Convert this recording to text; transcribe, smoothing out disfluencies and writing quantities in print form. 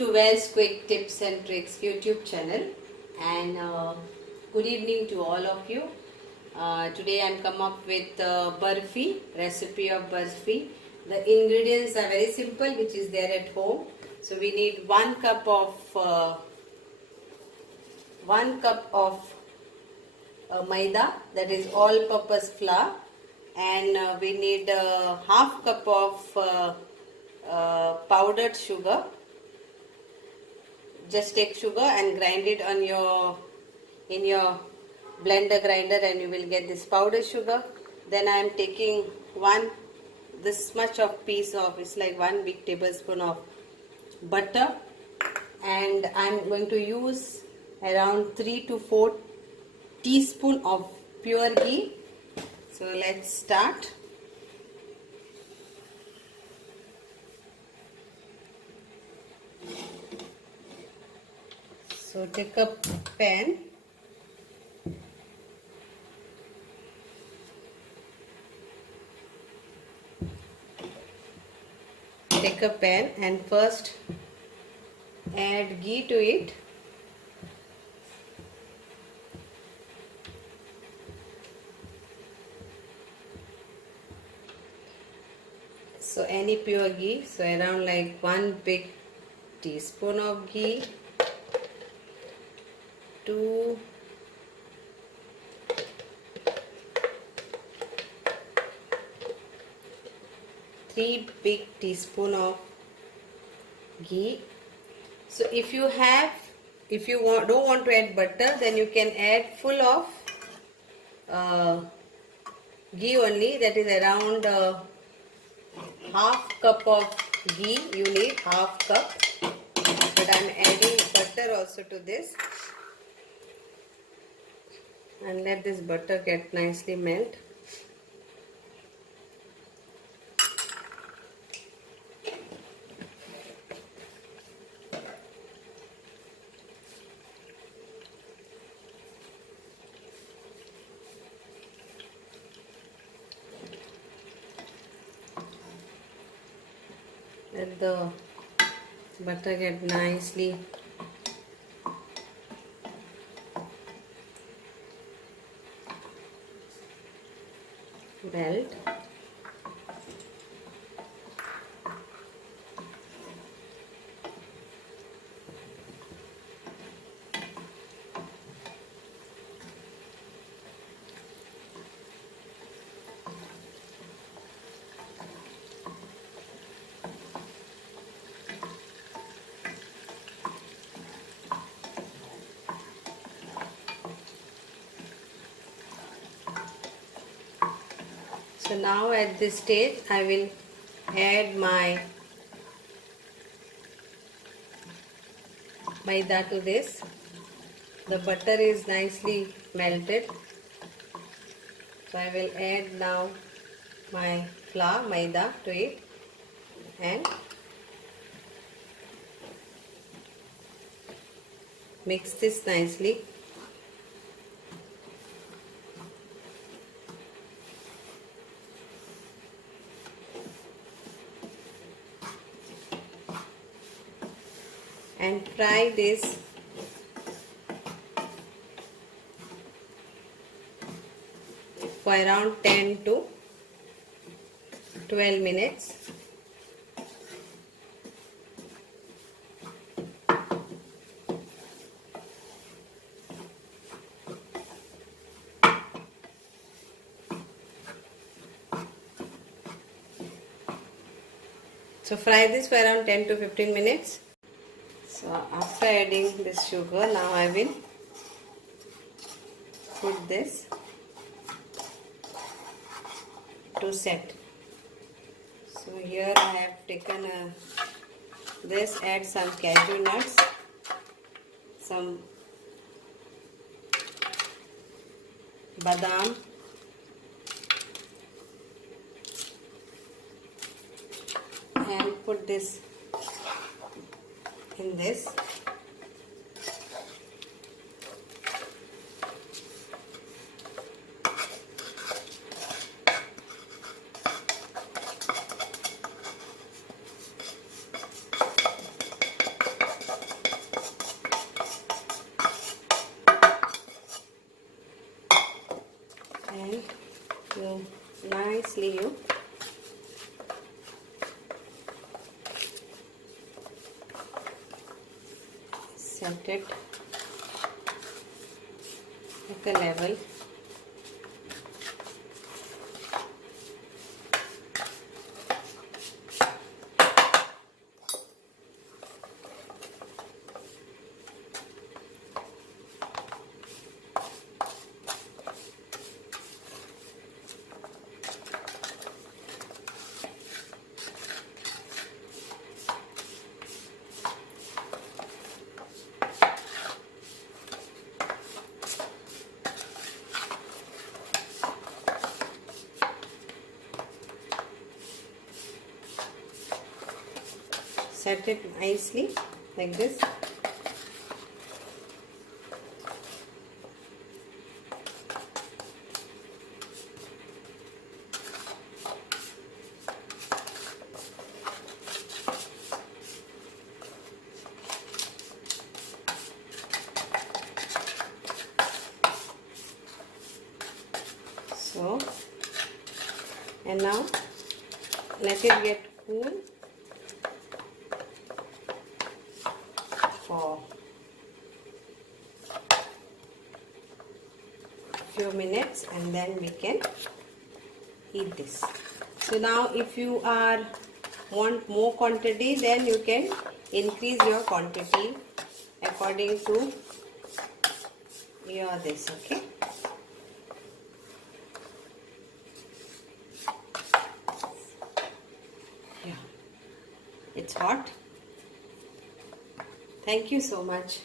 to Wells Quick Tips and Tricks YouTube channel, and good evening to all of you. Today I am come up with Barfi, recipe of Barfi. The ingredients are very simple, which is there at home. So we need 1 cup of maida, that is all-purpose flour, and we need half cup of powdered sugar. Just take sugar and grind it on in your blender grinder, and you will get this powdered sugar. Then I am taking this much of piece of, it's like 1 big tablespoon of butter, and I am going to use around 3 to 4 teaspoon of pure ghee. So let's start. So take a pan, and first add ghee to it. So any pure ghee, so around like 1 big teaspoon of ghee, 2 3 big teaspoon of ghee. So if you don't want to add butter, then you can add full of ghee only, that is around half cup of ghee. You need half cup, but I am adding butter also to this, and let this butter get nicely melt. Let the butter get nicely melt. So now at this stage I will add my maida to this. The butter is nicely melted, so I will add now my flour, maida, to it, and mix this nicely. And fry this for around 10 to 12 minutes. So fry this for around 10 to 15 minutes. So after adding this sugar, now I will put this to set. So here I have taken this, add some cashew nuts, some badam, and put this in this. set it at a level. Set it nicely like this. So, and now let it get cool for few minutes, and then we can eat this. So now if you want more quantity, then you can increase your quantity according to your this. Okay, yeah, it's hot. Thank you so much.